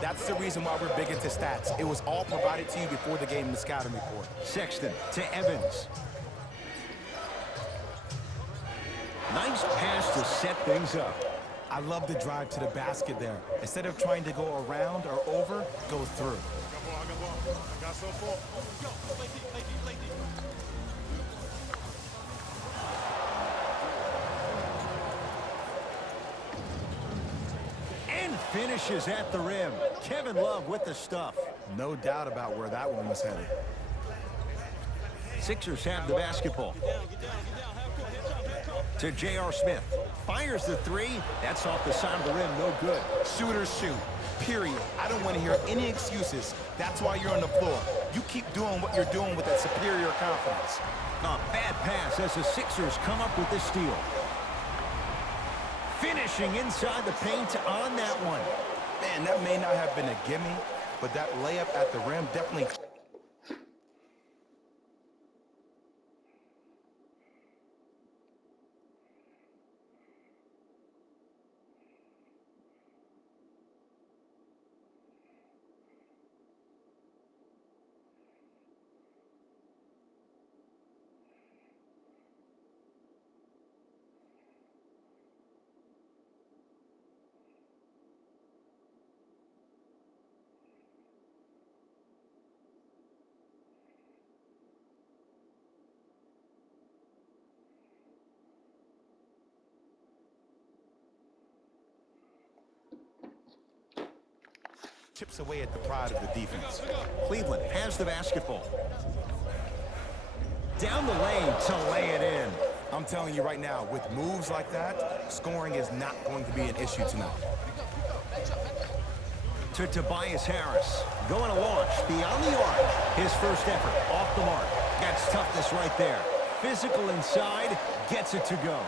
That's the reason why we're big into stats. It was all provided to you before the game in the scouting report. Sexton to Evans. Nice pass to set things up. I love the drive to the basket there. Instead of trying to go around or over, go through. And finishes at the rim. Kevin Love with the stuff. No doubt about where that one was headed. Sixers have the basketball. To J.R. Smith. Fires the three. That's off the side of the rim. No good. Shooters shoot. Period. I don't want to hear any excuses. That's why you're on the floor. You keep doing what you're doing with that superior confidence. A bad pass as the Sixers come up with the steal. Finishing inside the paint on that one. Man, that may not have been a gimme, but that layup at the rim definitely... chips away at the pride of the defense. Cleveland has the basketball. Down the lane to lay it in. I'm telling you right now, with moves like that, scoring is not going to be an issue tonight. To Tobias Harris. Going to launch beyond the arc. His first effort off the mark. That's toughness right there. Physical inside, gets it to go.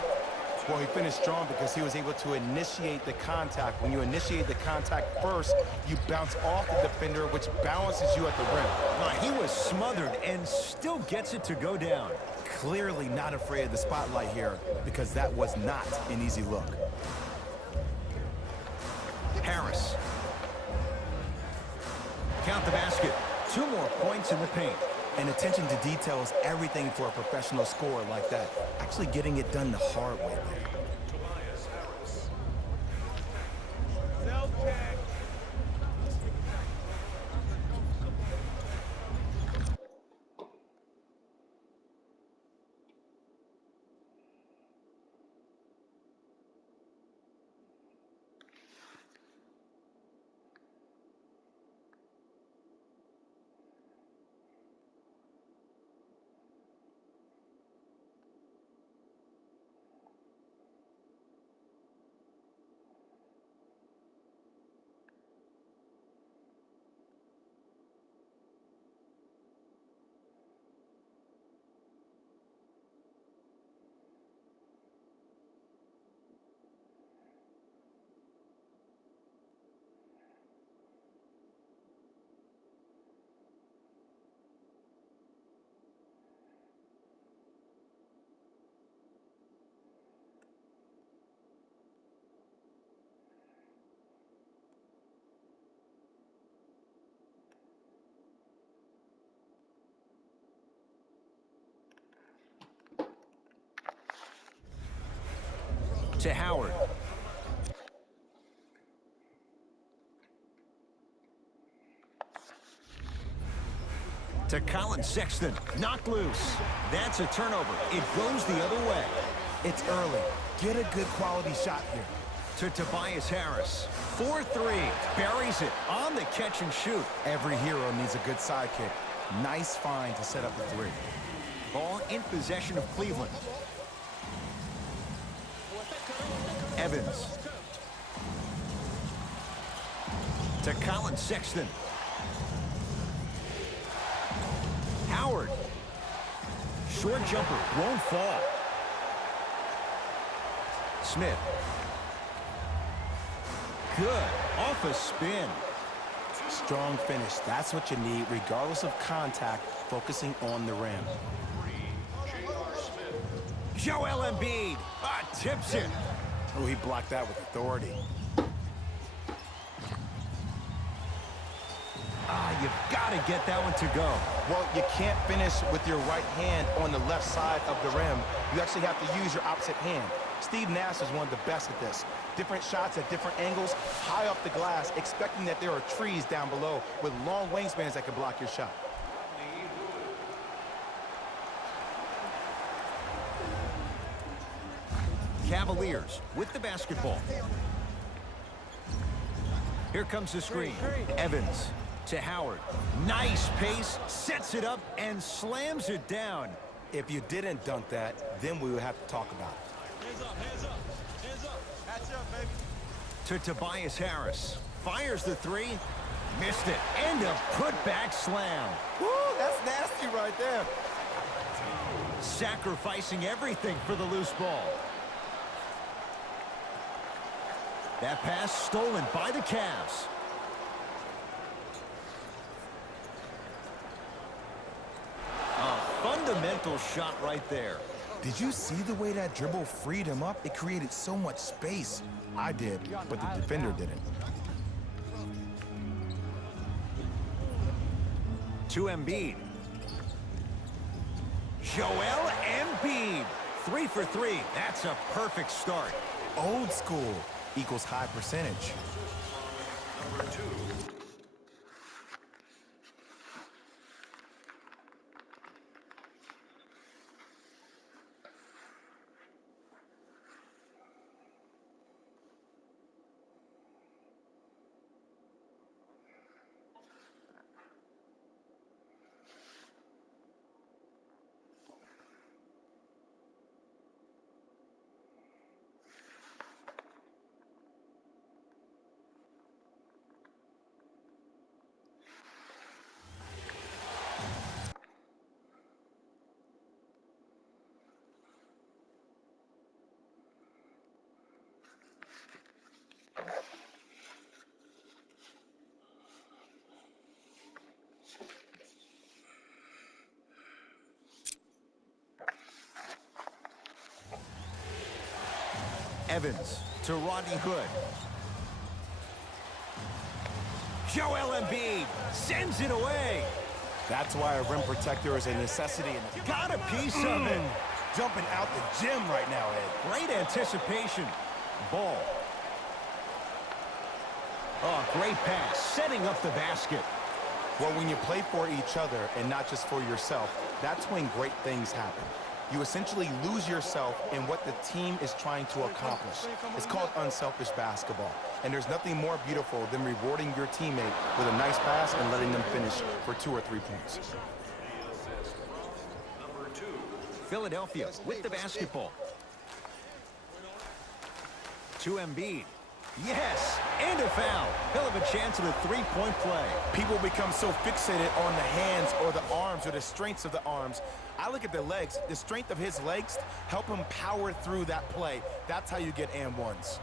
Well, he finished strong because he was able to initiate the contact. When you initiate the contact first, you bounce off the defender, which balances you at the rim. He was smothered and still gets it to go down. Clearly not afraid of the spotlight here because that was not an easy look. Harris. Count the basket. 2 more points in the paint. And attention to detail is everything for a professional scorer like that. Actually getting it done the hard way there. To Howard. To Colin Sexton. Knocked loose. That's a turnover. It goes the other way. It's early. Get a good quality shot here. To Tobias Harris. 4-3. Buries it on the catch and shoot. Every hero needs a good sidekick. Nice find to set up the three. Ball in possession of Cleveland. Evans. To Colin Sexton. Howard. Short jumper. Won't fall. Smith. Good. Off a spin. Strong finish. That's what you need, regardless of contact, focusing on the rim. Joel Embiid. Tips it. Oh, he blocked that with authority. you've got to get that one to go. Well, you can't finish with your right hand on the left side of the rim. You actually have to use your opposite hand. Steve Nash is one of the best at this. Different shots at different angles, high off the glass, expecting that there are trees down below with long wingspans that can block your shot. Cavaliers with the basketball. Here comes the screen. Evans to Howard. Nice pace, sets it up, and slams it down. If you didn't dunk that, then we would have to talk about it. Hands up, hands up, hands up. Hatch up, baby. To Tobias Harris. Fires the three. Missed it. And a putback slam. Woo, that's nasty right there. Sacrificing everything for the loose ball. That pass stolen by the Cavs. A fundamental shot right there. Did you see the way that dribble freed him up? It created so much space. I did, but the defender didn't. To Embiid. Joel Embiid. 3 for 3. That's a perfect start. Old school equals high percentage. Number 2. Evans to Rodney Hood. Joel Embiid sends it away. That's why a rim protector is a necessity. Got a piece of it. Jumping out the gym right now, Ed. Great anticipation. Ball. Oh, great pass. Setting up the basket. Well, when you play for each other and not just for yourself, that's when great things happen. You essentially lose yourself in what the team is trying to accomplish. It's called unselfish basketball. And there's nothing more beautiful than rewarding your teammate with a nice pass and letting them finish for 2 or 3 points. Number 2. Philadelphia with the basketball. To Embiid. Yes, and a foul. He'll have a chance at a three-point play. People become so fixated on the hands or the arms or the strengths of the arms. I look at the legs. The strength of his legs help him power through that play. That's how you get and ones.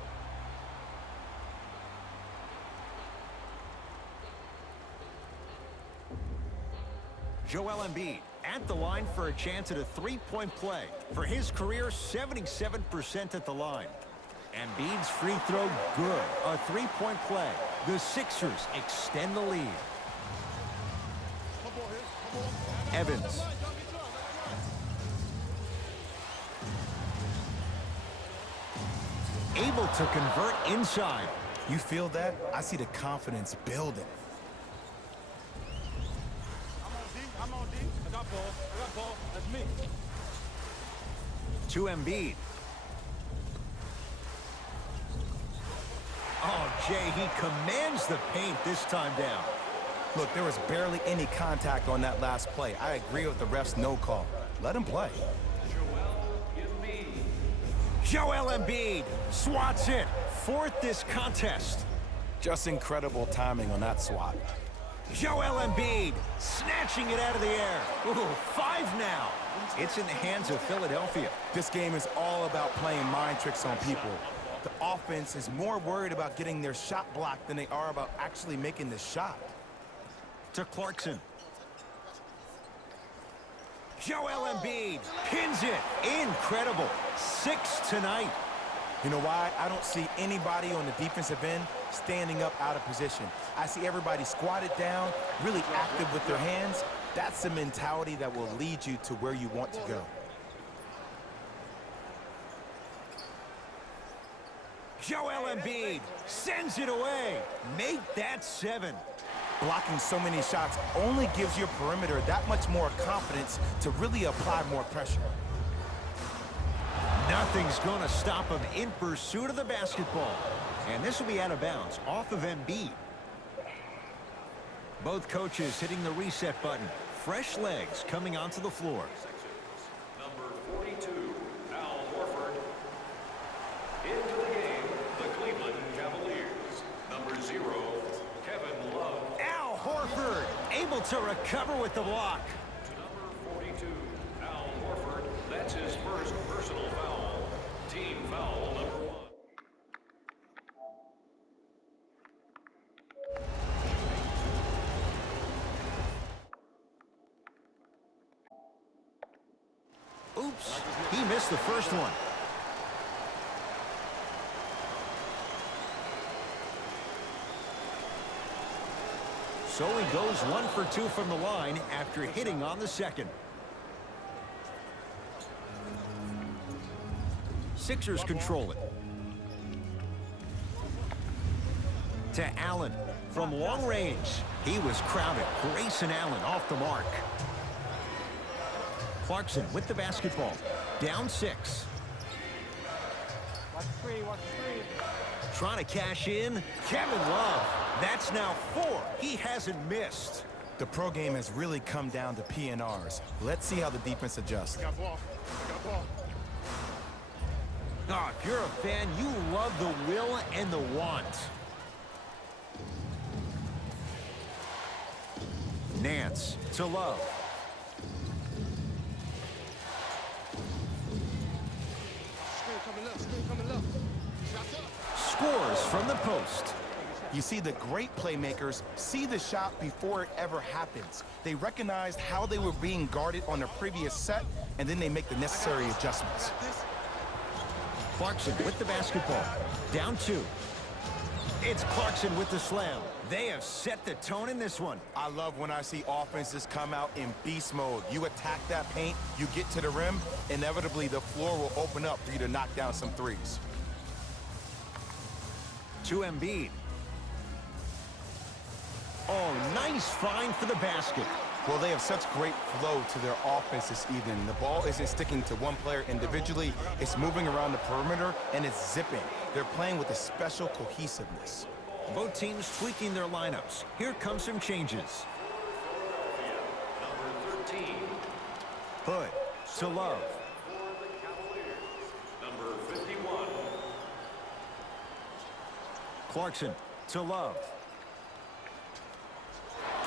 Joel Embiid at the line for a chance at a three-point play. For his career, 77% at the line. Embiid's free throw good. A three-point play. The Sixers extend the lead. Evans. Able to convert inside. You feel that? I see the confidence building. I'm on D. I got ball. I got ball. That's me. To Embiid. Oh, Jay, he commands the paint this time down. Look, there was barely any contact on that last play. I agree with the ref's no call. Let him play. Joel Embiid swats it. Fourth this contest. Just incredible timing on that swat. Joel Embiid snatching it out of the air. Ooh, 5 now. It's in the hands of Philadelphia. This game is all about playing mind tricks on people. The offense is more worried about getting their shot blocked than they are about actually making the shot. To Clarkson. Joel Embiid pins it. Incredible. 6 tonight. You know why? I don't see anybody on the defensive end standing up out of position. I see everybody squatted down, really active with their hands. That's the mentality that will lead you to where you want to go. Joel Embiid sends it away. Make that 7. Blocking so many shots only gives your perimeter that much more confidence to really apply more pressure. Nothing's going to stop him in pursuit of the basketball. And this will be out of bounds off of Embiid. Both coaches hitting the reset button. Fresh legs coming onto the floor. Number 42, Al Horford. Into the game, the Cleveland Cavaliers. Number 0, Kevin Love. Al Horford able to recover with the block. To number 42, Al Horford. That's his first personal foul. Team foul number 1. Oops, he missed the first one. So he goes 1 for 2 from the line after hitting on the second. Sixers control it. To Allen from long range. He was crowded. Grayson Allen off the mark. Clarkson with the basketball. Down 6. Watch the screen, watch the screen. Trying to cash in. Kevin Love. That's now 4. He hasn't missed. The pro game has really come down to PNRs. Let's see how the defense adjusts. I got ball. I got ball. Oh, if you're a fan, you love the will and the want. Nance to Love. Screen coming left, screen coming left. Shots up. Scores from the post. You see, the great playmakers see the shot before it ever happens. They recognized how they were being guarded on their previous set, and then they make the necessary adjustments. Clarkson with the basketball. Down 2. It's Clarkson with the slam. They have set the tone in this one. I love when I see offenses come out in beast mode. You attack that paint, you get to the rim, inevitably the floor will open up for you to knock down some threes. To Embiid. Oh, nice find for the basket. Well, they have such great flow to their offense this evening. The ball isn't sticking to one player individually. It's moving around the perimeter, and it's zipping. They're playing with a special cohesiveness. Both teams tweaking their lineups. Here come some changes. Number 13, Hood to Love. number 51, Clarkson to Love.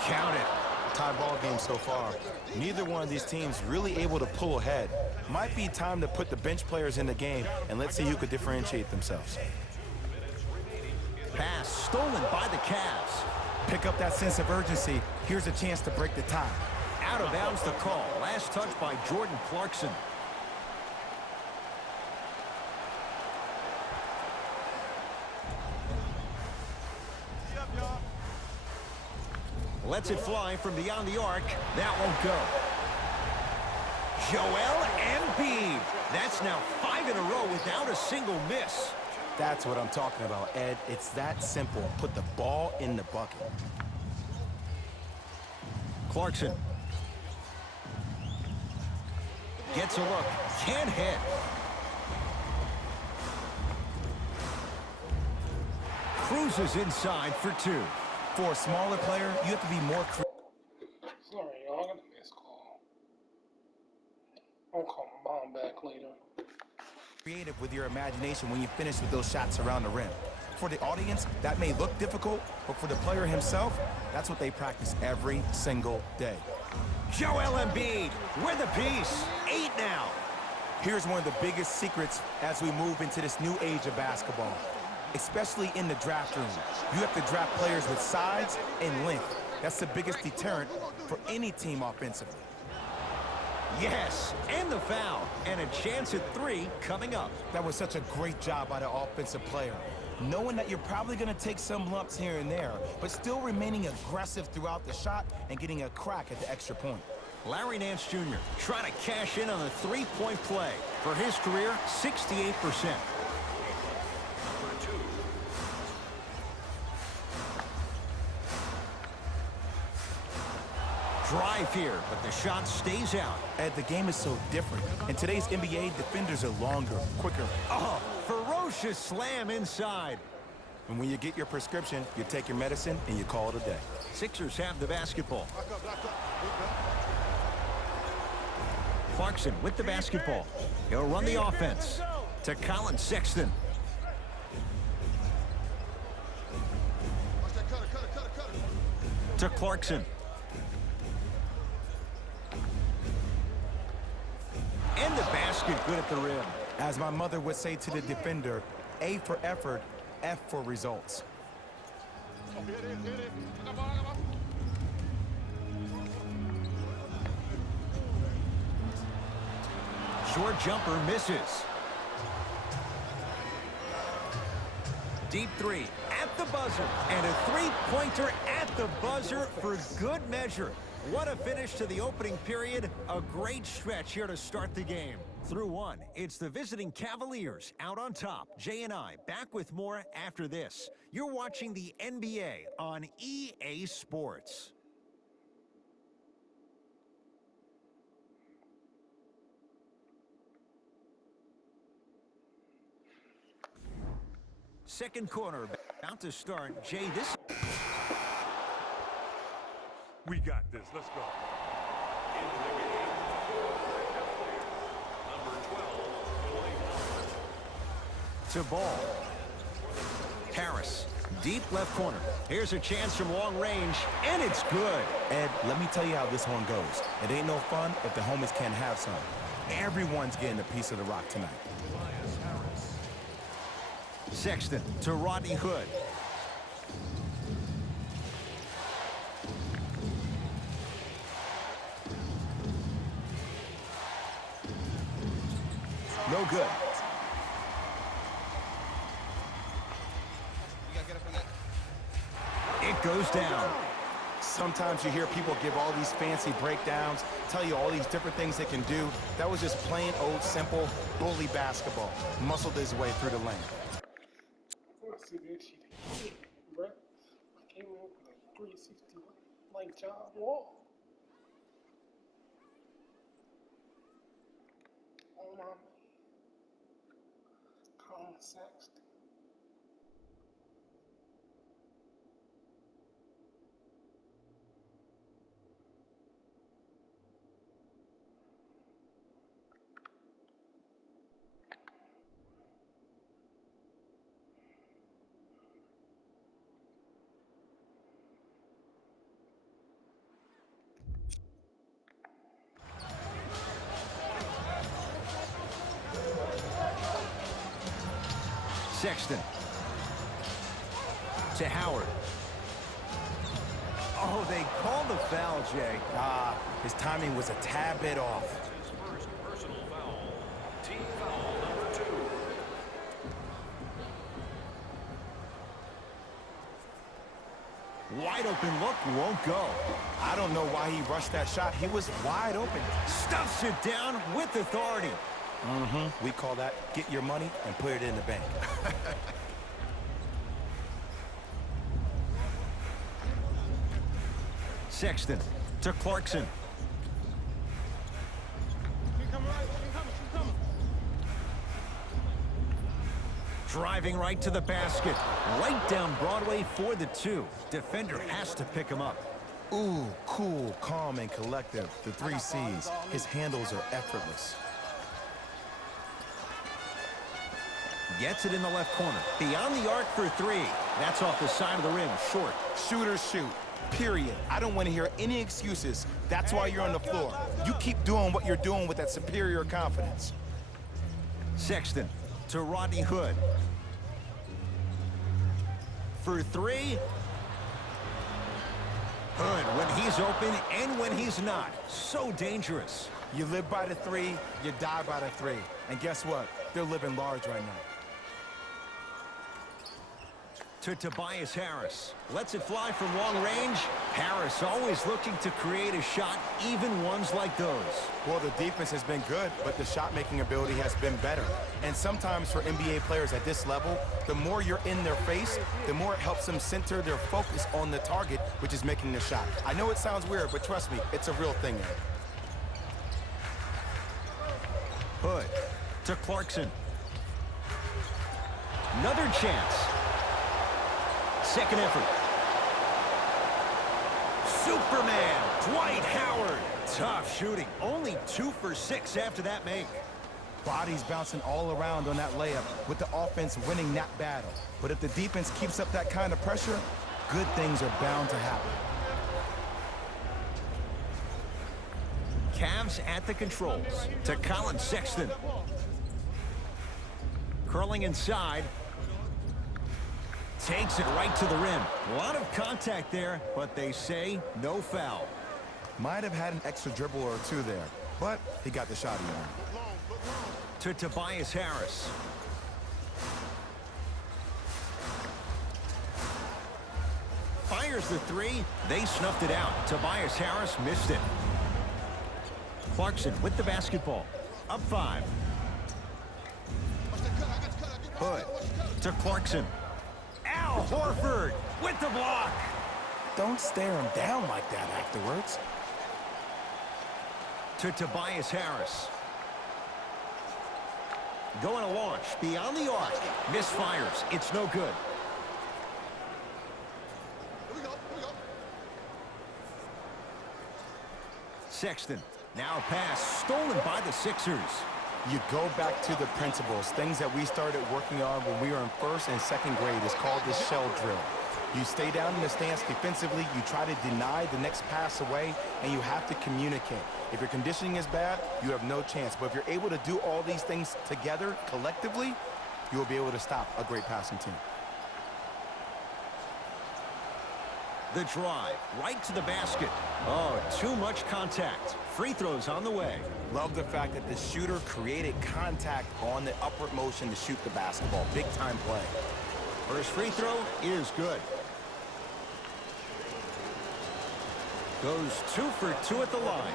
Count it. Tie ball game so far. Neither one of these teams really able to pull ahead. Might be time to put the bench players in the game, and let's see who could differentiate themselves. Pass stolen by the Cavs. Pick up that sense of urgency. Here's a chance to break the tie. Out of bounds the call. Last touch by Jordan Clarkson. Lets it fly from beyond the arc. That won't go. Joel Embiid. That's now 5 in a row without a single miss. That's what I'm talking about, Ed. It's that simple. Put the ball in the bucket. Clarkson. Gets a look. Can't hit. Cruises inside for 2. For a smaller player, you have to be more Sorry, y'all. I got a missed call. I'll call my mom back later. creative with your imagination when you finish with those shots around the rim. For the audience, that may look difficult, but for the player himself, that's what they practice every single day. Joel Embiid with a piece. 8 now. Here's one of the biggest secrets as we move into this new age of basketball, especially in the draft room. You have to draft players with size and length. That's the biggest deterrent for any team offensively. Yes, and the foul. And a chance at 3 coming up. That was such a great job by the offensive player. knowing that you're probably going to take some lumps here and there, but still remaining aggressive throughout the shot and getting a crack at the extra point. Larry Nance Jr. trying to cash in on a three-point play. For his career, 68%. Drive here, but the shot stays out. Ed, the game is so different. In today's NBA, defenders are longer, quicker. Oh, ferocious slam inside. And when you get your prescription, you take your medicine and you call it a day. Sixers have the basketball. Clarkson with the basketball. He'll run the offense to Colin Sexton. To Clarkson. And the basket good at the rim. As my mother would say to the defender, A for effort, F for results. Short jumper misses. Deep three at the buzzer. And a three-pointer at the buzzer for good measure. What a finish to the opening period. A great stretch here to start the game. Through one, it's the visiting Cavaliers out on top. Jay and I back with more after this. You're watching the NBA on EA Sports. Second quarter about to start. Jay, this... We got this. Let's go. To ball. Harris, deep left corner. Here's a chance from long range, and it's good. Ed, let me tell you how this one goes. It ain't no fun if the homies can't have some. Everyone's getting a piece of the rock tonight. Sexton to Rodney Hood. No good. It goes down. Sometimes you hear people give all these fancy breakdowns, tell you all these different things they can do. That was just plain old simple bully basketball. Muscled his way through the lane. Let's see that shit. Bruh, I came in with a 360 like John Wall. Oh my man. Colin Sexton. Sexton. To Howard. Oh, they called the foul, Jay. His timing was a tad bit off. His first personal foul. Team foul number 2. Wide open look, won't go. I don't know why he rushed that shot. He was wide open. Stuffs it down with authority. We call that get your money and put it in the bank. Sexton to Clarkson. Driving right to the basket. Right down Broadway for the 2. Defender has to pick him up. Ooh, cool, calm, and collective. The 3 C's. His handles are effortless. Gets it in the left corner. Beyond the arc for 3. That's off the side of the rim, short. Shooters shoot. Period. I don't want to hear any excuses. That's why you're on the floor. You keep doing what you're doing with that superior confidence. Sexton to Rodney Hood. For 3. Hood when he's open and when he's not. So dangerous. You live by the 3, you die by the 3. And guess what? They're living large right now. To Tobias Harris. Lets it fly from long range. Harris always looking to create a shot, even ones like those. Well, the defense has been good, but the shot-making ability has been better. And sometimes for NBA players at this level, the more you're in their face, the more it helps them center their focus on the target, which is making the shot. I know it sounds weird, but trust me, it's a real thing, Ed. Hood to Clarkson. Another chance. Second effort. Superman, Dwight Howard. Tough shooting. Only 2 for 6 after that make. Bodies bouncing all around on that layup with the offense winning that battle. But if the defense keeps up that kind of pressure, good things are bound to happen. Cavs at the controls to Colin Sexton. Curling inside. Takes it right to the rim. A lot of contact there, but they say no foul. Might have had an extra dribble or two there, but he got the shot in. To Tobias Harris. Fires the three. They snuffed it out. Tobias Harris missed it. Clarkson with the basketball. Up 5. Hood to Clarkson. Al Horford with the block. Don't stare him down like that afterwards. To Tobias Harris. Going to launch beyond the arc. Misfires. It's no good. Sexton. Now a pass stolen by the Sixers. You go back to the principles, things that we started working on when we were in first and second grade. Is called the shell drill. You stay down in the stance defensively, you try to deny the next pass away, and you have to communicate. If your conditioning is bad, you have no chance. But if you're able to do all these things together, collectively, you will be able to stop a great passing team. The drive, right to the basket. Oh, too much contact. Free throws on the way. Love the fact that the shooter created contact on the upward motion to shoot the basketball. Big time play. First free throw is good. Goes 2 for 2 at the line.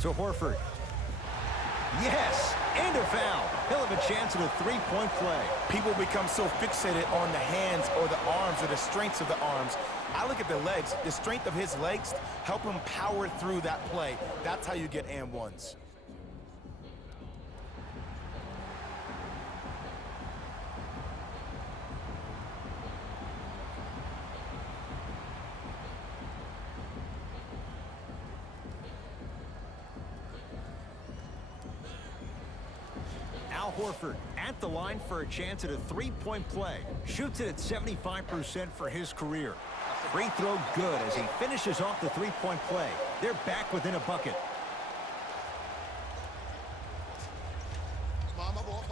To Horford. Yes, and a foul. He'll have a chance at a three-point play. People become so fixated on the hands or the arms or the strengths of the arms. I look at the legs. The strength of his legs help him power through that play. That's how you get and ones. Al Horford at the line for a chance at a three-point play. Shoots it at 75% for his career. Free throw good as he finishes off the three-point play. They're back within a bucket. My ball.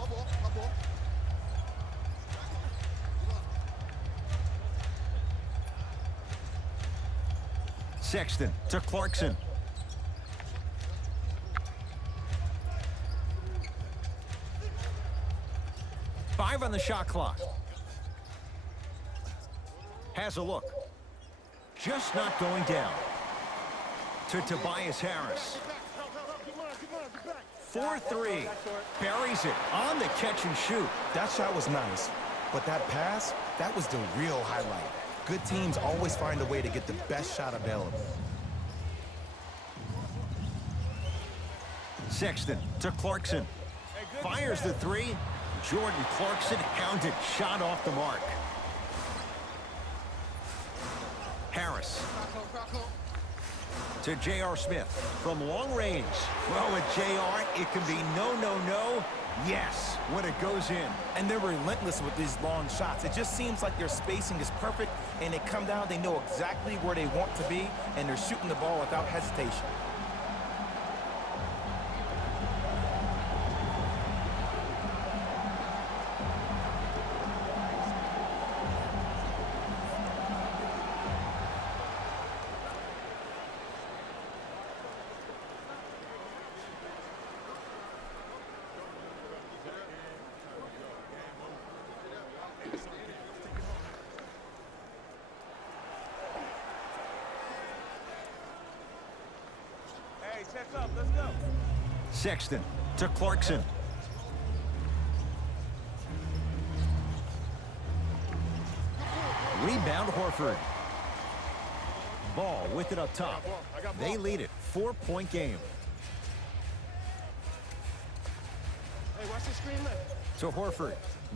Sexton to Clarkson. Five on the shot clock. Has a look. Just not going down. To Tobias Harris. 4-3. Buries it on the catch and shoot. That shot was nice, but that pass, that was the real highlight. Good teams always find a way to get the best shot available. Sexton to Clarkson. Fires the three. Jordan Clarkson hounded, shot off the mark. Harris to J.R. Smith from long range. Well, with J.R., it can be no, yes, when it goes in. And they're relentless with these long shots. It just seems like their spacing is perfect, and they come down, they know exactly where they want to be, and they're shooting the ball without hesitation. Sexton to Clarkson. Rebound Horford. Ball with it up top. They lead it. 4-point game. Hey, watch this screen left. To Horford.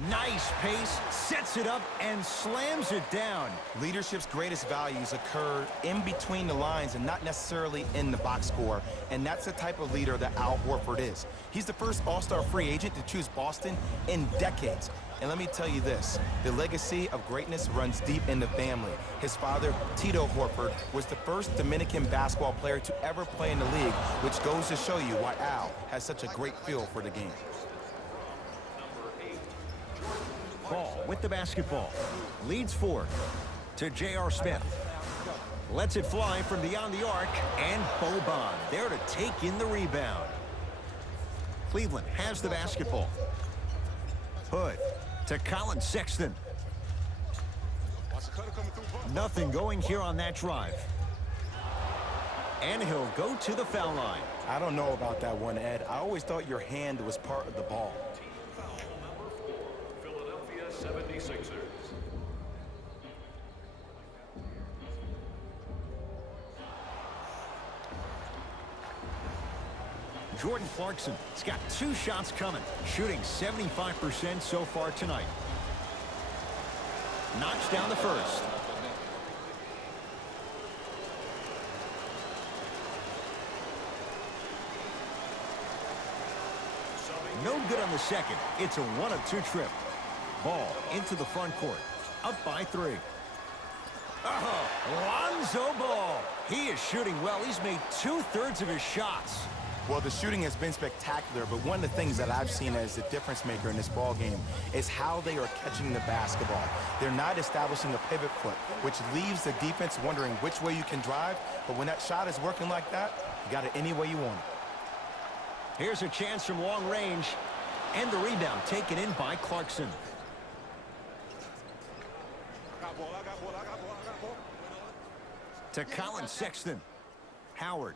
Nice pace. Sets it up and slams it down. Leadership's greatest values occur in between the lines and not necessarily in the box score. And that's the type of leader that Al Horford is. He's the first all-star free agent to choose Boston in decades. And let me tell you this, the legacy of greatness runs deep in the family. His father, Tito Horford, was the first Dominican basketball player to ever play in the league, which goes to show you why Al has such a great feel for the game. Ball with the basketball. Leads 4 to J.R. Smith. Lets it fly from beyond the arc, and Boban there to take in the rebound. Cleveland has the basketball. Hood to Colin Sexton. Nothing going here on that drive. And he'll go to the foul line. I don't know about that one, Ed. I always thought your hand was part of the ball. Foul number 4, Philadelphia 76ers. Jordan Clarkson has got 2 shots coming, shooting 75% so far tonight. Knocks down the first. No good on the second. It's a 1 of 2 trip. Ball into the front court. Up by 3. Oh, Lonzo Ball. He is shooting well. He's made 2/3 of his shots. Well, the shooting has been spectacular, but one of the things that I've seen as the difference maker in this ball game is how they are catching the basketball. They're not establishing a pivot foot, which leaves the defense wondering which way you can drive, but when that shot is working like that, you got it any way you want it. Here's a chance from long range, and the rebound taken in by Clarkson. To Colin Sexton. Howard.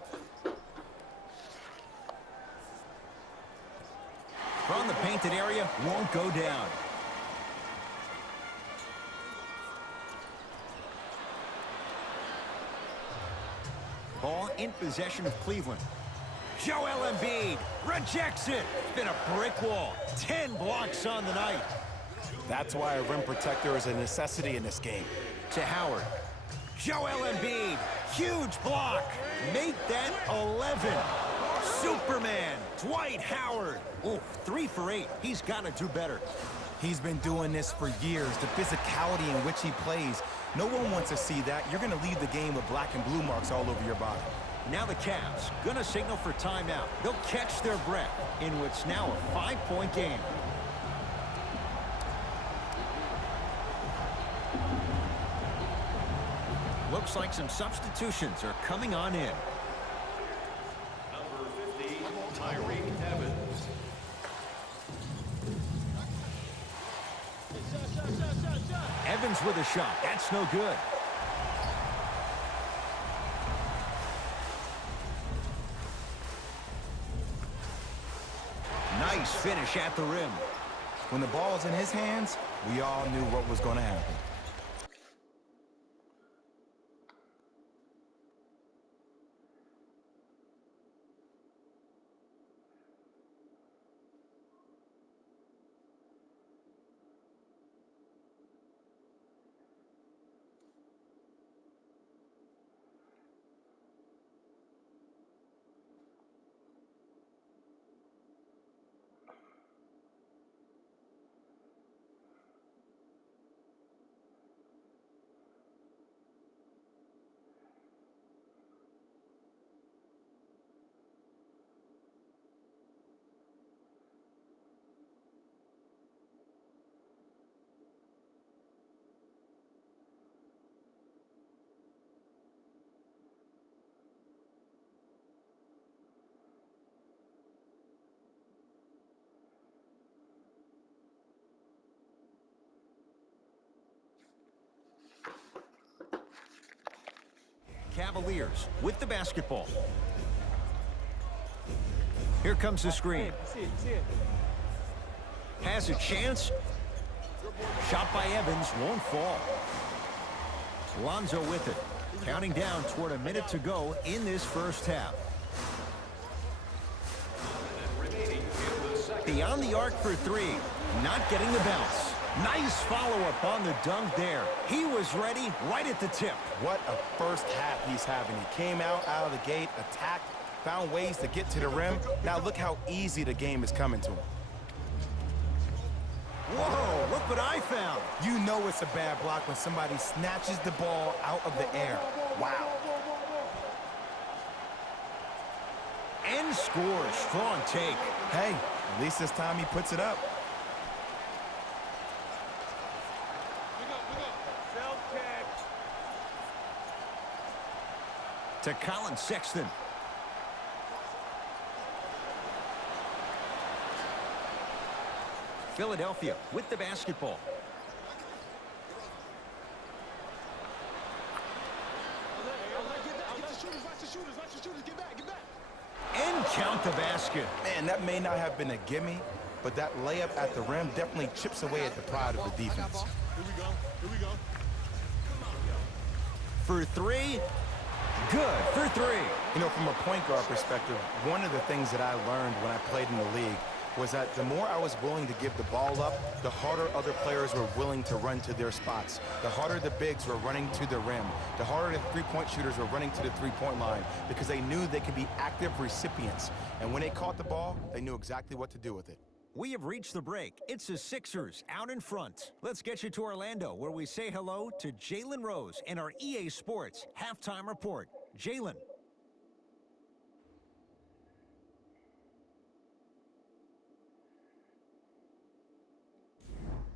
From the painted area, won't go down. Ball in possession of Cleveland. Joel Embiid rejects it. Been a brick wall. 10 blocks on the night. That's why a rim protector is a necessity in this game. To Howard. Joel Embiid. Huge block. Make that 11. Superman. Dwight Howard. Oh, 3 for 8. He's got to do better. He's been doing this for years. The physicality in which he plays. No one wants to see that. You're going to leave the game with black and blue marks all over your body. Now the Cavs going to signal for timeout. They'll catch their breath in what's now a 5-point game. Looks like some substitutions are coming on in. Number 50, Tyreke Evans. Evans with a shot. That's no good. Nice finish at the rim. When the ball's in his hands, we all knew what was going to happen. Cavaliers with the basketball. Here comes the screen. See it. Has a chance. Shot by Evans, won't fall. Lonzo with it. Counting down toward a minute to go in this first half. Beyond the arc for three. Not getting the bounce. Nice follow-up on the dunk there. He was ready right at the tip. What a first half he's having. He came out of the gate, attacked, found ways to get to the rim. Now look how easy the game is coming to him. Whoa, look what I found. You know it's a bad block when somebody snatches the ball out of the air. Wow. And scores. Strong take. Hey, at least this time he puts it up. To Colin Sexton. Philadelphia with the basketball. And count the basket. Man, that may not have been a gimme, but that layup at the rim definitely chips away at the pride of the defense. Here we go. For three. Good for three. You know, from a point guard perspective, one of the things that I learned when I played in the league was that the more I was willing to give the ball up, the harder other players were willing to run to their spots. The harder the bigs were running to the rim. The harder the three-point shooters were running to the three-point line because they knew they could be active recipients. And when they caught the ball, they knew exactly what to do with it. We have reached the break. It's the Sixers out in front. Let's get you to Orlando, where we say hello to Jalen Rose in our EA Sports halftime report. Jalen.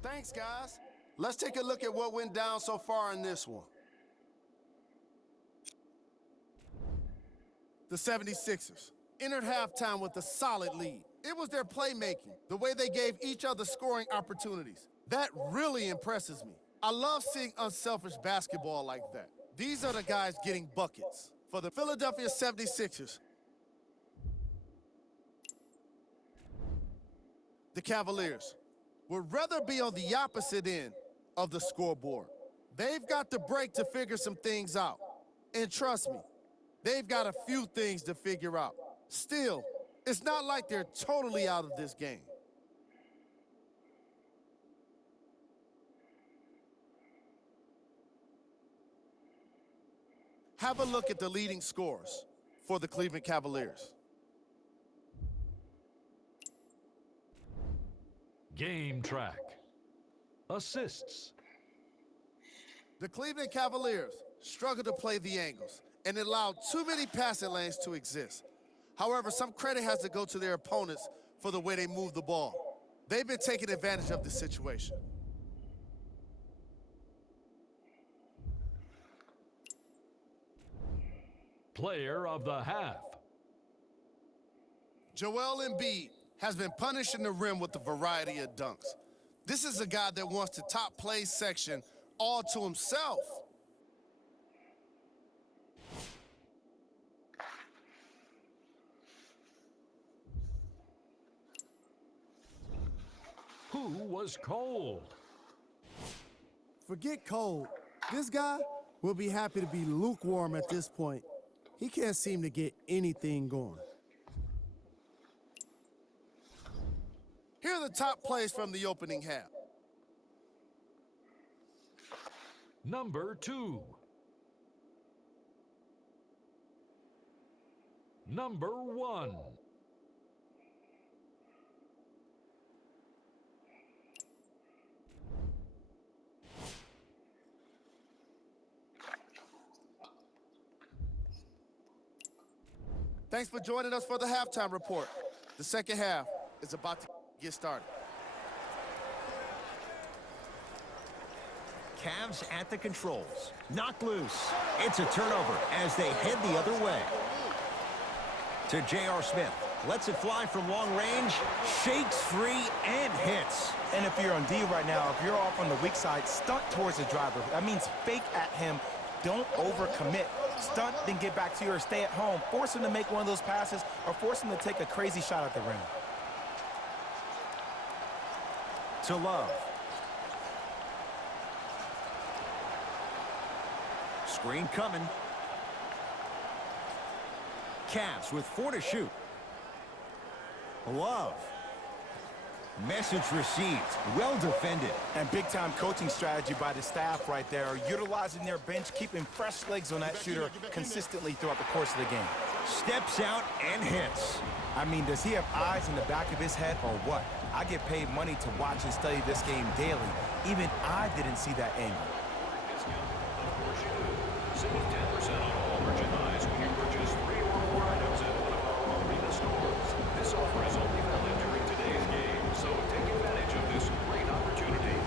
Thanks, guys. Let's take a look at what went down so far in this one. The 76ers entered halftime with a solid lead. It was their playmaking, the way they gave each other scoring opportunities. That really impresses me. I love seeing unselfish basketball like that. These are the guys getting buckets. For the Philadelphia 76ers, the Cavaliers would rather be on the opposite end of the scoreboard. They've got the break to figure some things out. And trust me, they've got a few things to figure out. Still, it's not like they're totally out of this game. Have a look at the leading scorers for the Cleveland Cavaliers. Game track. Assists. The Cleveland Cavaliers struggled to play the angles and allowed too many passing lanes to exist. However, some credit has to go to their opponents for the way they move the ball. They've been taking advantage of the situation. Player of the half. Joel Embiid has been punishing the rim with a variety of dunks. This is a guy that wants the top play section all to himself. Who was cold? Forget cold. This guy will be happy to be lukewarm at this point. He can't seem to get anything going. Here are the top plays from the opening half. Number 2. Number 1. Thanks for joining us for the halftime report. The second half is about to get started. Cavs at the controls. Knocked loose. It's a turnover as they head the other way. To J.R. Smith. Lets it fly from long range. Shakes free and hits. And if you're on D right now, if you're off on the weak side, stunt towards the driver. That means fake at him. Don't overcommit. Stunt, then get back to your stay at home. Force him to make one of those passes or force him to take a crazy shot at the rim. To Love. Screen coming. Cavs with 4 to shoot. Love. Message received. Well defended. And big-time coaching strategy by the staff right there, utilizing their bench, keeping fresh legs on that shooter consistently throughout the course of the game. Steps out and hits. I mean, does he have eyes in the back of his head or what? I get paid money to watch and study this game daily. Even I didn't see that angle. Of course you do. Save 10% on all merchandise when you purchase 3 or more items at one of our arena stores. This offer is only valid during today's game, so take advantage of this great opportunity.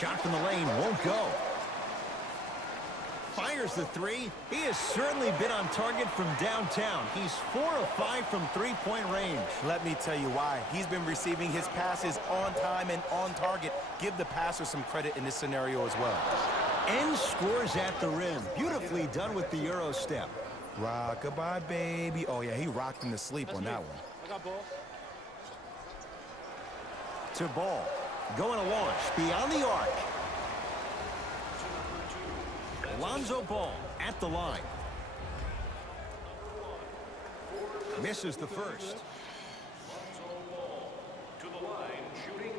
Shot from the lane won't go. Fires the 3. He has certainly been on target from downtown. He's 4 of 5 from three-point range. Let me tell you why. He's been receiving his passes on time and on target. Give the passer some credit in this scenario as well. And scores at the rim. Beautifully done with the Euro step. Rock-a-bye, baby. Oh, yeah, he rocked him to sleep on that one. I got ball. To Ball. Going to launch beyond the arc. Lonzo Ball at the line. Misses the first. Lonzo Ball to the line, shooting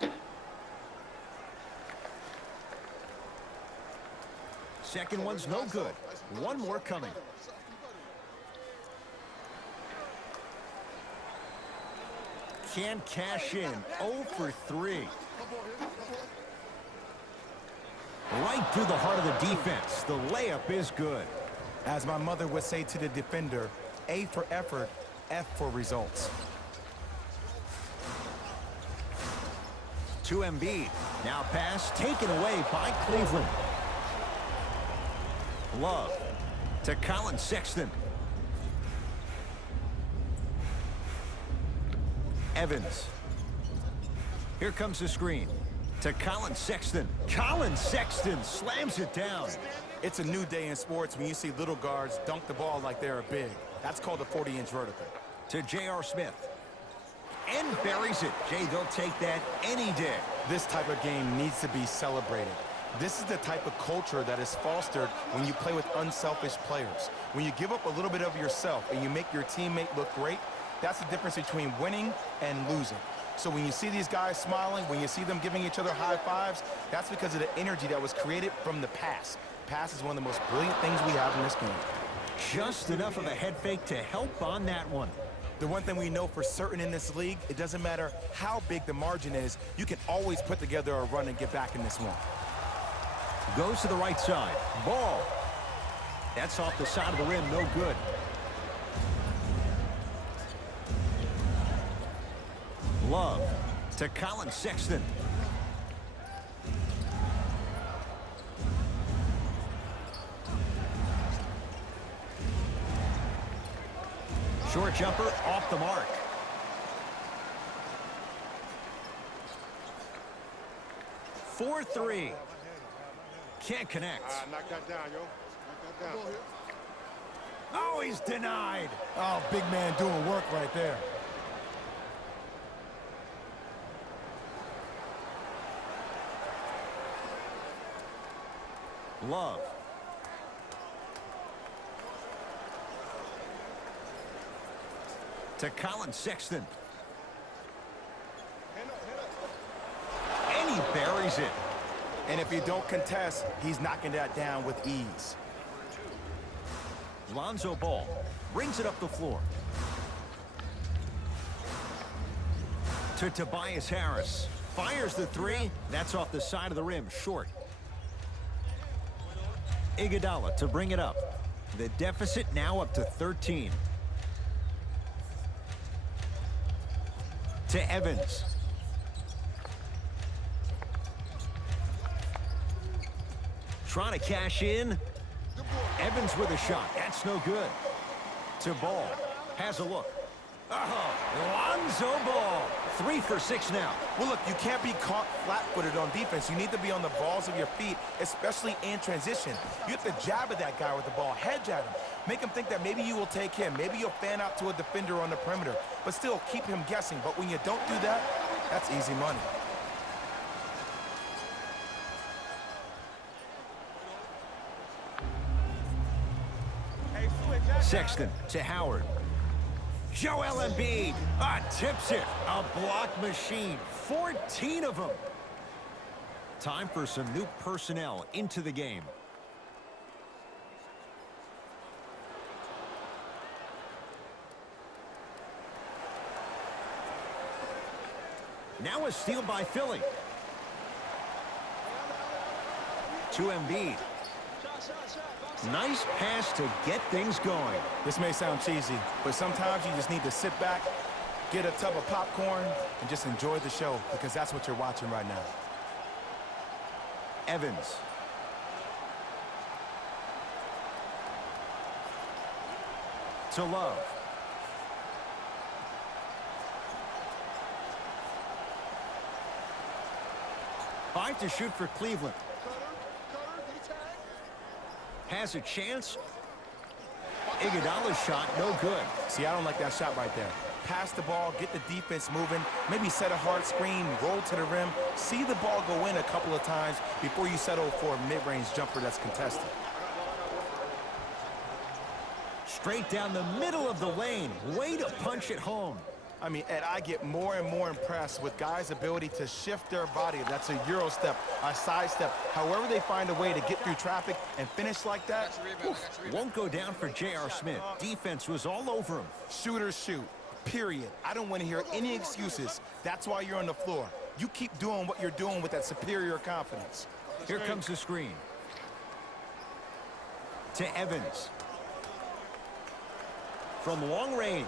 3. Second one's no good. One more coming. Can't cash in. 0 for 3. Right through the heart of the defense. The layup is good. As my mother would say to the defender, A for effort, F for results. To Embiid. Now pass taken away by Cleveland. Love to Colin Sexton. Evans. Here comes the screen to Colin Sexton. Colin Sexton slams it down. It's a new day in sports when you see little guards dunk the ball like they're big. That's called a 40-inch vertical. To J.R. Smith. And buries it. Jay, they'll take that any day. This type of game needs to be celebrated. This is the type of culture that is fostered when you play with unselfish players. When you give up a little bit of yourself and you make your teammate look great, that's the difference between winning and losing. So when you see these guys smiling, when you see them giving each other high fives, that's because of the energy that was created from the pass. Pass is one of the most brilliant things we have in this game. Just enough of a head fake to help on that one. The one thing we know for certain in this league, it doesn't matter how big the margin is, you can always put together a run and get back in this one. Goes to the right side. Ball. That's off the side of the rim, no good. Love to Colin Sexton. Short jumper off the mark. For 3. Can't connect. Knock that down, yo. Knock that down. Oh, he's denied. Oh, big man doing work right there. Love. to Colin Sexton. And he buries it. And if you don't contest, he's knocking that down with ease. Lonzo Ball brings it up the floor. To Tobias Harris. Fires the three. That's off the side of the rim, short. Iguodala to bring it up. The deficit now up to 13. To Evans. Trying to cash in. Evans with a shot. That's no good. To Ball. Has a look. Oh, Lonzo Ball. 3 for 6 now. Well, look, you can't be caught flat-footed on defense. You need to be on the balls of your feet, especially in transition. You have to jab at that guy with the ball, head jab him. Make him think that maybe you will take him. Maybe you'll fan out to a defender on the perimeter, but still keep him guessing. But when you don't do that, that's easy money. Sexton to Howard. Joel Embiid tips it. A block machine. 14 of them. Time for some new personnel into the game. Now a steal by Philly. To Embiid. Nice pass to get things going. This may sound cheesy, but sometimes you just need to sit back, get a tub of popcorn, and just enjoy the show, because that's what you're watching right now. Evans. To Love. Five to shoot for Cleveland. Has a chance. Iguodala's shot, no good. See, I don't like that shot right there. Pass the ball, get the defense moving, maybe set a hard screen, roll to the rim, see the ball go in a couple of times before you settle for a mid-range jumper that's contested. Straight down the middle of the lane. Way to punch it home. I mean, Ed, I get more and more impressed with guys' ability to shift their body. That's a Euro step, a side step. However they find a way to get through traffic and finish like that. Won't go down for J.R. Smith. Defense was all over him. Shooters shoot, period. I don't want to hear any excuses. That's why you're on the floor. You keep doing what you're doing with that superior confidence. Here comes the screen. To Evans. From long range.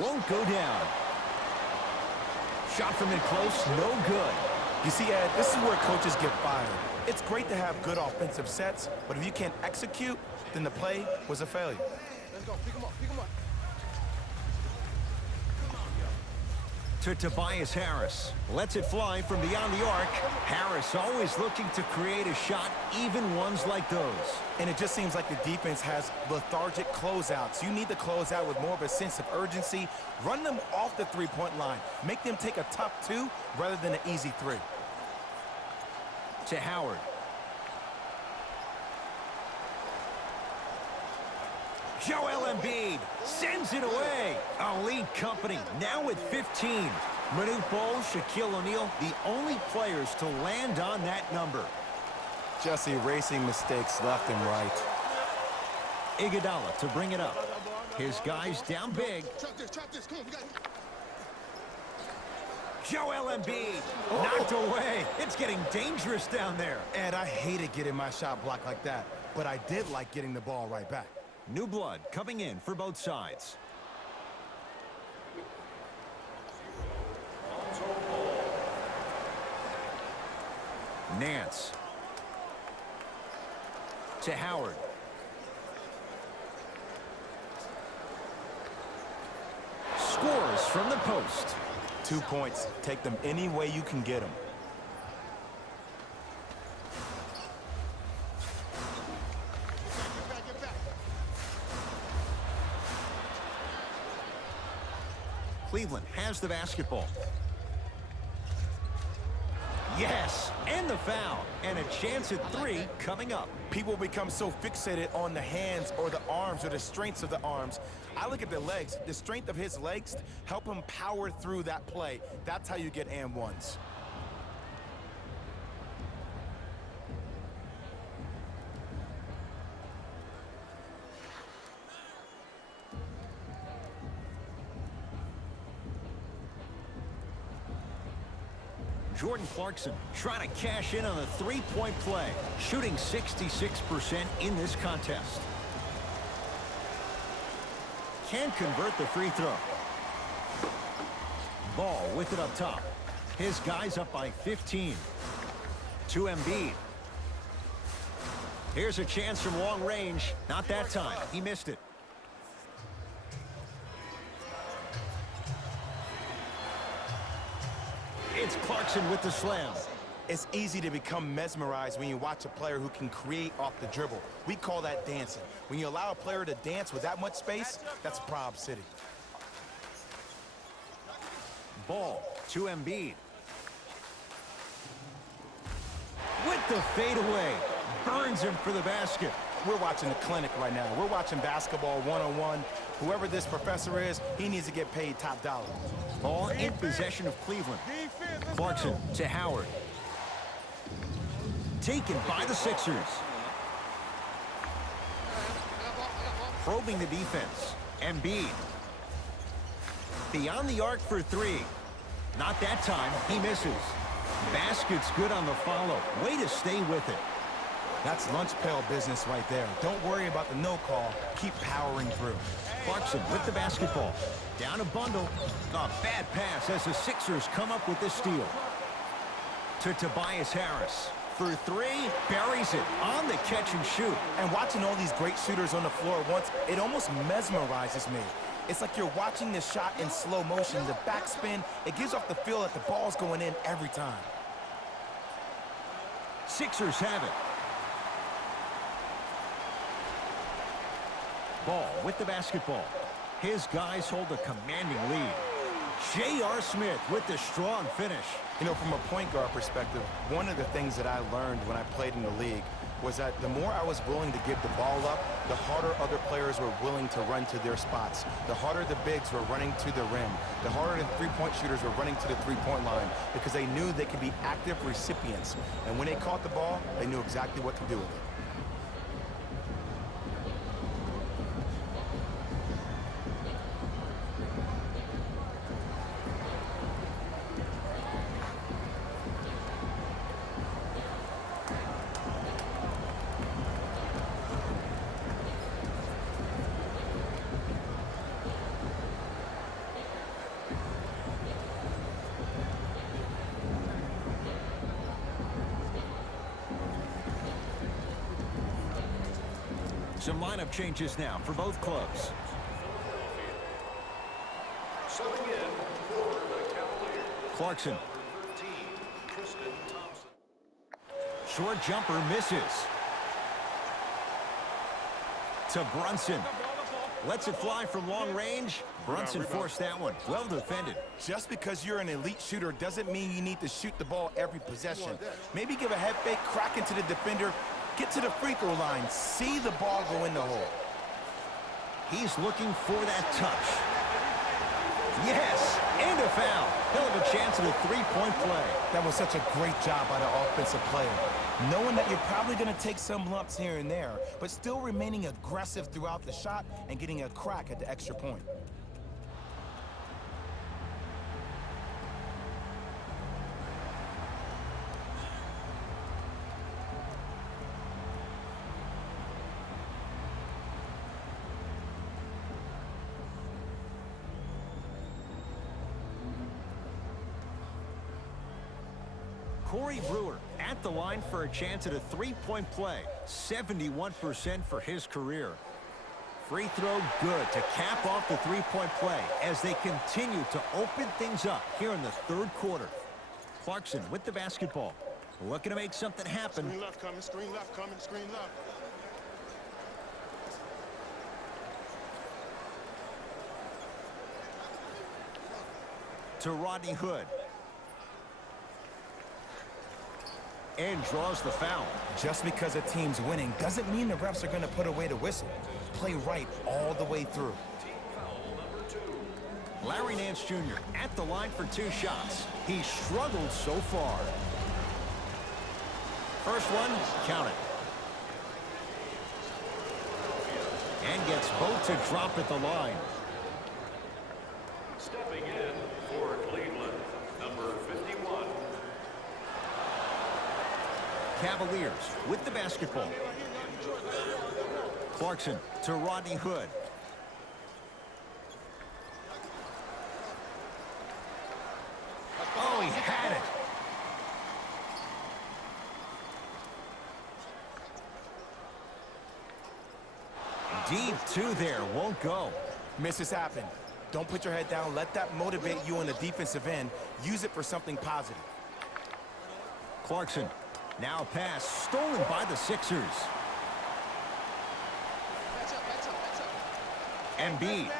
Won't go down. Shot from in close, no good. You see, Ed, this is where coaches get fired. It's great to have good offensive sets, but if you can't execute, then the play was a failure. Let's go. Pick him up. Pick him up. To Tobias Harris. Lets it fly from beyond the arc. Harris always looking to create a shot, even ones like those. And it just seems like the defense has lethargic closeouts. You need to close out with more of a sense of urgency. Run them off the three-point line. Make them take a tough two rather than an easy three. To Howard. Joel Embiid sends it away. Elite company now with 15. Manute Bol, Shaquille O'Neal, the only players to land on that number. Just erasing mistakes left and right. Iguodala to bring it up. His guys down big. Trap this. Come on, we got it. Joel Embiid knocked away. It's getting dangerous down there. And I hated getting my shot blocked like that, but I did like getting the ball right back. New blood coming in for both sides. Nance. To Howard. Scores from the post. 2 points. Take them any way you can get them. Get back. Cleveland has the basketball. Yes, and the foul. And a chance at 3 coming up. People become so fixated on the hands or the arms or the strengths of the arms. I look at the legs. The strength of his legs help him power through that play. That's how you get and ones. Jordan Clarkson trying to cash in on a three-point play, shooting 66% in this contest. Can convert the free throw. Ball with it up top. His guys up by 15. To Embiid. Here's a chance from long range. Not that time. He missed it. It's Clarkson with the slam. It's easy to become mesmerized when you watch a player who can create off the dribble. We call that dancing. When you allow a player to dance with that much space, that's Prob City. Ball to Embiid. With the fadeaway. Burns him for the basket. We're watching a clinic right now. We're watching basketball one-on-one. Whoever this professor is, he needs to get paid top dollar. Ball in possession of Cleveland. Clarkson to Howard. Taken by the Sixers. Probing the defense. Embiid. Beyond the arc for 3. Not that time. He misses. Basket's good on the follow. Way to stay with it. That's lunch pail business right there. Don't worry about the no call. Keep powering through. Clarkson with the basketball. Down a bundle. A bad pass as the Sixers come up with the steal. To Tobias Harris. For 3, buries it on the catch and shoot. And watching all these great shooters on the floor at once, it almost mesmerizes me. It's like you're watching the shot in slow motion. The backspin, it gives off the feel that the ball's going in every time. Sixers have it. Ball with the basketball. His guys hold a commanding lead. J.R. Smith with the strong finish. You know, from a point guard perspective, one of the things that I learned when I played in the league was that the more I was willing to give the ball up, the harder other players were willing to run to their spots. The harder the bigs were running to the rim. The harder the three-point shooters were running to the three-point line because they knew they could be active recipients. And when they caught the ball, they knew exactly what to do with it. Some lineup changes now for both clubs. Subbing in for the Cavaliers. Clarkson. 13, Tristan Thompson. Short jumper misses. To Brunson. Lets it fly from long range. Brunson forced that one. Well defended. Just because you're an elite shooter doesn't mean you need to shoot the ball every possession. Maybe give a head fake, crack into the defender, get to the free throw line, see the ball go in the hole. He's looking for that touch. Yes, and a foul. He'll have a chance at a three-point play. That was such a great job by the offensive player. Knowing that you're probably going to take some lumps here and there, but still remaining aggressive throughout the shot and getting a crack at the extra point. Corey Brewer at the line for a chance at a three-point play. 71% for his career. Free throw good to cap off the three-point play as they continue to open things up here in the third quarter. Clarkson with the basketball. Looking to make something happen. Screen left coming, screen left coming, screen left. To Rodney Hood. and draws the foul. Just because a team's winning doesn't mean the refs are going to put away the whistle. Play right all the way through. Larry Nance Jr. at the line for 2 shots. He struggled so far. First one, count it. And gets both to drop at the line. Stepping in for Cleveland, number 51. Cavaliers with the basketball. Clarkson to Rodney Hood. Oh, he had it. Deep 2 there, won't go. Misses happen. Don't put your head down. Let that motivate you on the defensive end. Use it for something positive. Clarkson, now a pass stolen by the Sixers. Embiid.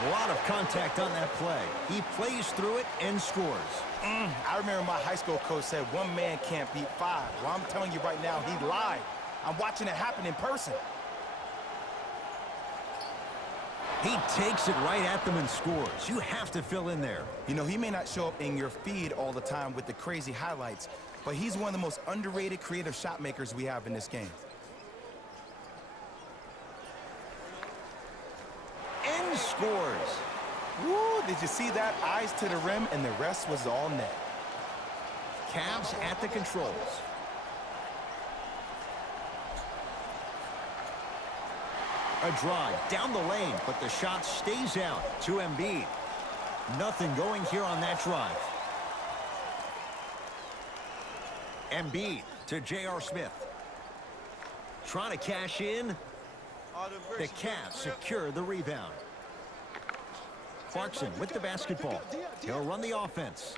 A lot of contact on that play. He plays through it and scores. I remember my high school coach said 1 man can't beat 5. Well, I'm telling you right now, he lied. I'm watching it happen in person. He takes it right at them and scores. You have to fill in there. You know, he may not show up in your feed all the time with the crazy highlights, but he's one of the most underrated creative shot makers we have in this game. And scores. Woo, did you see that? Eyes to the rim, and the rest was all net. Cavs at the controls. A drive down the lane, but the shot stays out to Embiid. Nothing going here on that drive. Embiid to J.R. Smith. Trying to cash in. The Cavs secure the rebound. Clarkson with the basketball. He'll run the offense.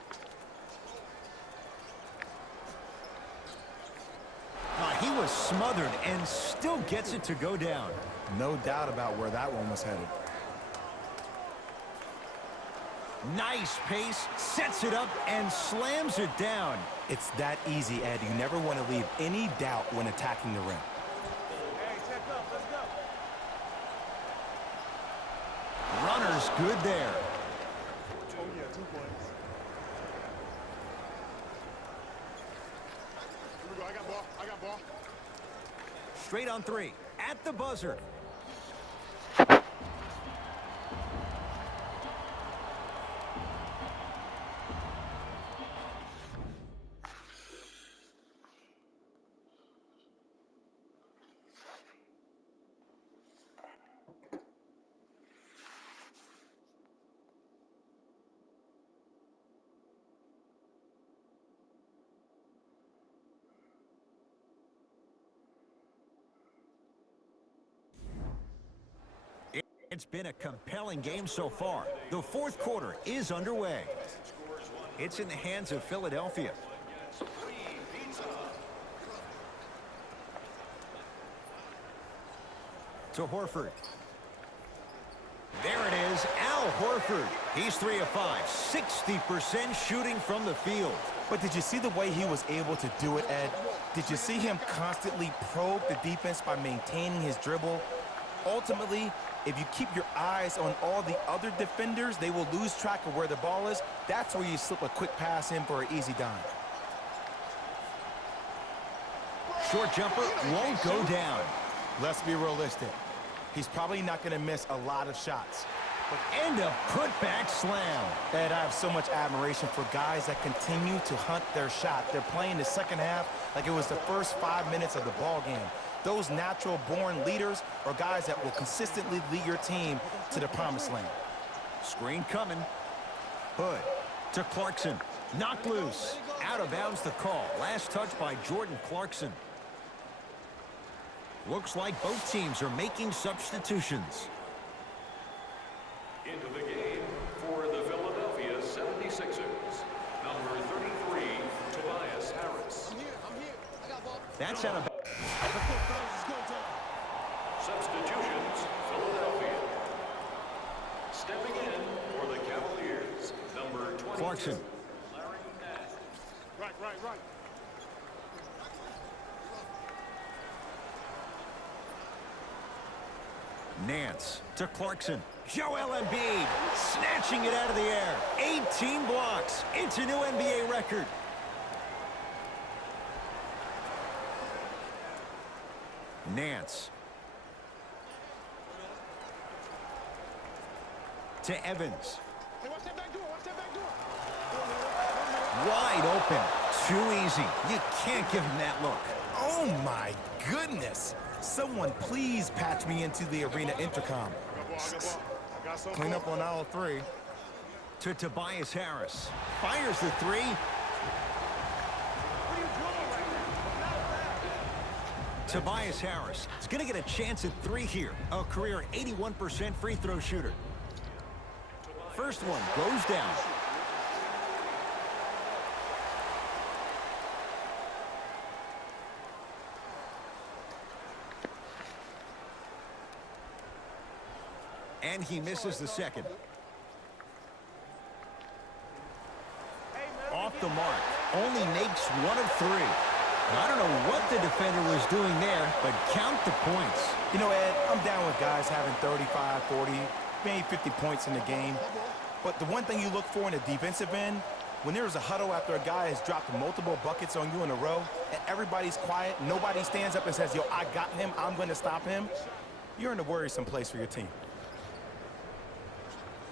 He was smothered and still gets it to go down. No doubt about where that one was headed. Nice pace, sets it up and slams it down. It's that easy, Ed. You never want to leave any doubt when attacking the rim. Runner's good there. Oh, yeah, 2 points. Here we go. I got ball. I got ball. Straight on 3 at the buzzer. It's been a compelling game so far. The 4th quarter is underway. It's in the hands of Philadelphia. To Horford. There it is, Al Horford. He's 3 of 5, 60% shooting from the field. But did you see the way he was able to do it, Ed? Did you see him constantly probe the defense by maintaining his dribble? Ultimately, if you keep your eyes on all the other defenders, they will lose track of where the ball is. That's where you slip a quick pass in for an easy dime. Short jumper won't go down. Let's be realistic. He's probably not going to miss a lot of shots. And a putback slam. Ed, I have so much admiration for guys that continue to hunt their shot. They're playing the second half like it was the first 5 minutes of the ball game. Those natural-born leaders are guys that will consistently lead your team to the promised land. Screen coming. Hood to Clarkson. Knocked loose. Out of bounds the call. Last touch by Jordan Clarkson. Looks like both teams are making substitutions. Into the game for the Philadelphia 76ers, number 33, Tobias Harris. I'm here. I got ball. That's out of bounds. Substitutions, Philadelphia. Stepping in for the Cavaliers, number 22. Clarkson. Right. Nance to Clarkson. Joel Embiid snatching it out of the air. 18 blocks. It's a new NBA record. Nance. To Evans. Hey, watch that back door. Wide open. Too easy. You can't give him that look. Oh my goodness. Someone please patch me into the arena intercom. I got some Clean up on aisle 3. To Tobias Harris. Fires the three. Tobias Harris is going to get a chance at 3 here. A career 81% free throw shooter. First one goes down. And he misses the second. Off the mark. Only makes 1 of 3. I don't know what the defender was doing there, but count the points. You know, Ed, I'm down with guys having 35, 40, maybe 50 points in the game. But the one thing you look for in the defensive end, when there's a huddle after a guy has dropped multiple buckets on you in a row, and everybody's quiet, nobody stands up and says, yo, I got him, I'm going to stop him, you're in a worrisome place for your team.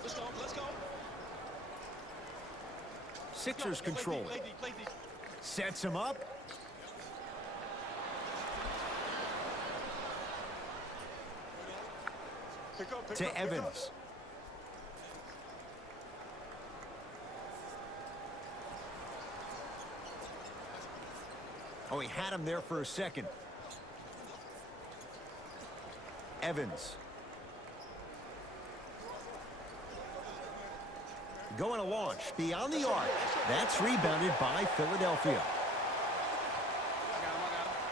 Let's go. Sixers control it. Sets him up. To Evans. Oh, he had him there for a second. Evans. Going to launch beyond the arc. That's rebounded by Philadelphia.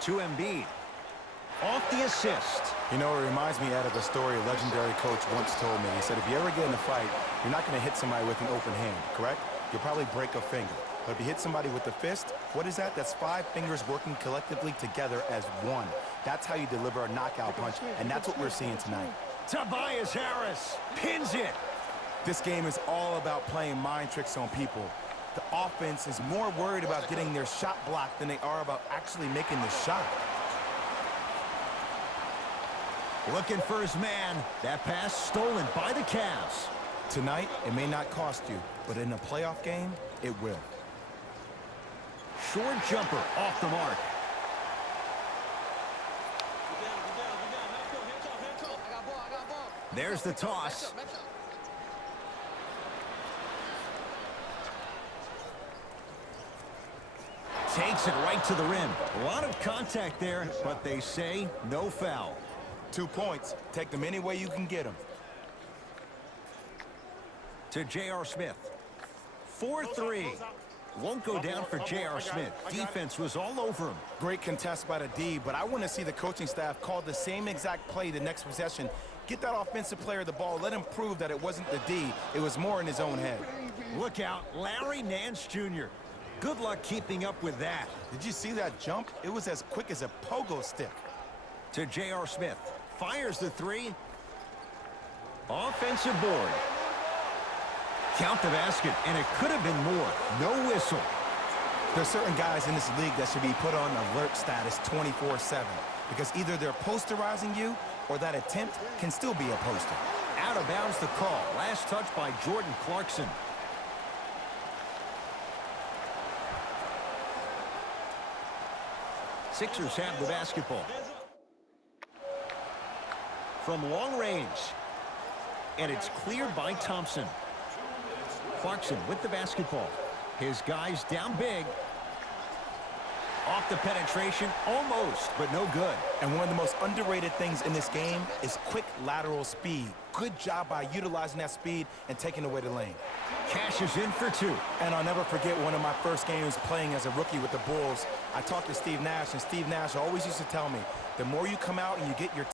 To Embiid. Off the assist. You know, it reminds me, Ed, of a story a legendary coach once told me. He said, if you ever get in a fight, you're not going to hit somebody with an open hand, correct? You'll probably break a finger. But if you hit somebody with the fist, what is that? That's 5 fingers working collectively together as one. That's how you deliver a knockout punch, and that's what we're seeing tonight. Tobias Harris pins it. This game is all about playing mind tricks on people. The offense is more worried about getting their shot blocked than they are about actually making the shot. Looking for his man. That pass stolen by the Cavs. Tonight, it may not cost you, but in a playoff game, it will. Short jumper off the mark. There's the toss. Takes it right to the rim. A lot of contact there, but they say no foul. 2 points. Take them any way you can get them. To J.R. Smith. 4-3. Won't go down for J.R. Smith. Defense was all over him. Great contest by the D, but I want to see the coaching staff call the same exact play the next possession. Get that offensive player the ball. Let him prove that it wasn't the D. It was more in his own head. Look out, Larry Nance Jr. Good luck keeping up with that. Did you see that jump? It was as quick as a pogo stick. To J.R. Smith. Fires the 3. Offensive board. Count the basket, and it could have been more. No whistle. There's certain guys in this league that should be put on alert status 24/7 because either they're posterizing you or that attempt can still be a poster. Out of bounds the call. Last touch by Jordan Clarkson. Sixers have the basketball. From long range. And it's cleared by Thompson. Clarkson with the basketball. His guys down big. Off the penetration, almost, but no good. And one of the most underrated things in this game is quick lateral speed. Good job by utilizing that speed and taking away the lane. Cash is in for 2. And I'll never forget one of my first games playing as a rookie with the Bulls. I talked to Steve Nash, and Steve Nash always used to tell me, the more you come out and you get your